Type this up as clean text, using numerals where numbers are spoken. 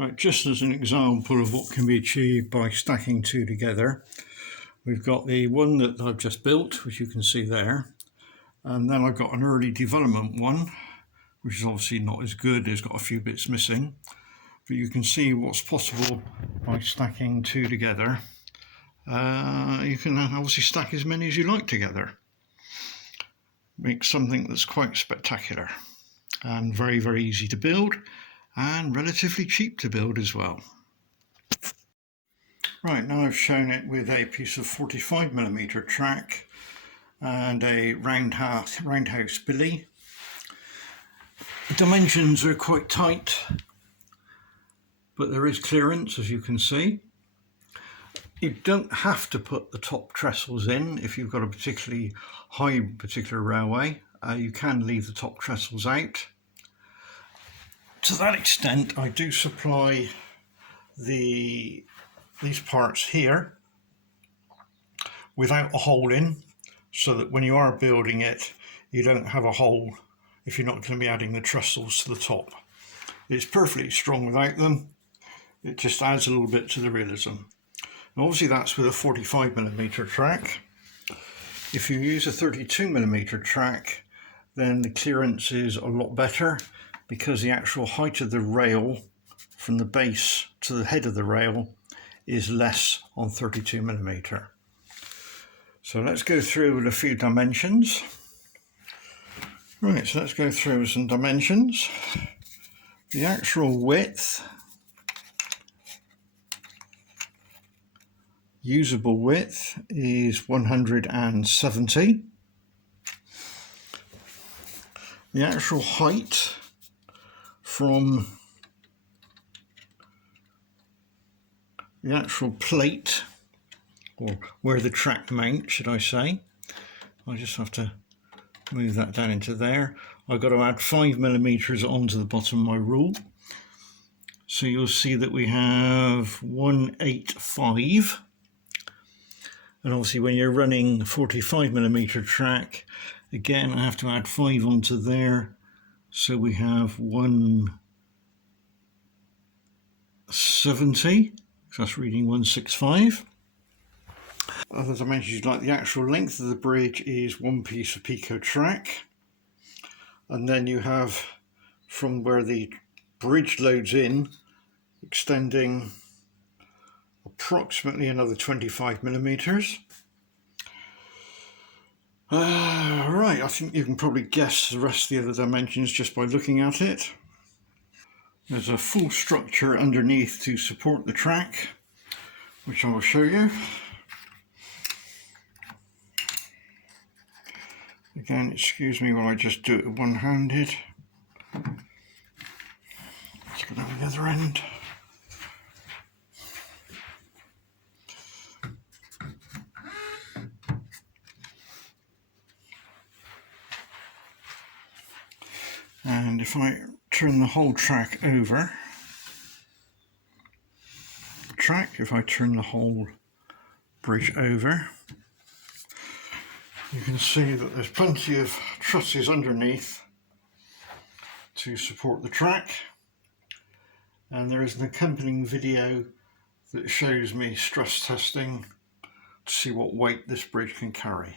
Right, just as an example of what can be achieved by stacking two together, we've got the one that I've just built, which you can see there, and then I've got an early development one, which is obviously not as good, it's got a few bits missing, but you can see what's possible by stacking two together. You can obviously stack as many as you like together. Make something that's quite spectacular and very, very easy to build and relatively cheap to build as well. Right, now I've shown it with a piece of 45mm track and a roundhouse billy. The dimensions are quite tight, but there is clearance, as you can see. You don't have to put the top trestles in if you've got a particularly high railway. You can leave the top trestles out. To that extent, I do supply these parts here without a hole in, so that when you are building it, you don't have a hole if you're not going to be adding the trestles to the top. It's perfectly strong without them. It just adds a little bit to the realism. And obviously that's with a 45mm track. If you use a 32mm track, then the clearance is a lot better, because the actual height of the rail from the base to the head of the rail is less on 32mm. So let's go through with a few dimensions. Right, so let's go through some dimensions. The actual width, usable width, is 170. The actual height from the actual plate, or where the track mounts, should I say. I just have to move that down into there. I've got to add 5mm onto the bottom of my rule. So you'll see that we have 185. And obviously when you're running a 45mm track, again I have to add 5 onto there. So we have 170, so that's reading 165. Other dimensions, like the actual length of the bridge is 1 piece of pico track. And then you have from where the bridge loads in, extending approximately another 25mm. Right, I think you can probably guess the rest of the other dimensions just by looking at it. There's a full structure underneath to support the track, which I will show you. Again, excuse me while I just do it one-handed. Let's go down the other end. And if I turn the whole track over, if I turn the whole bridge over, you can see that there's plenty of trusses underneath to support the track, and there is an accompanying video that shows me stress testing to see what weight this bridge can carry.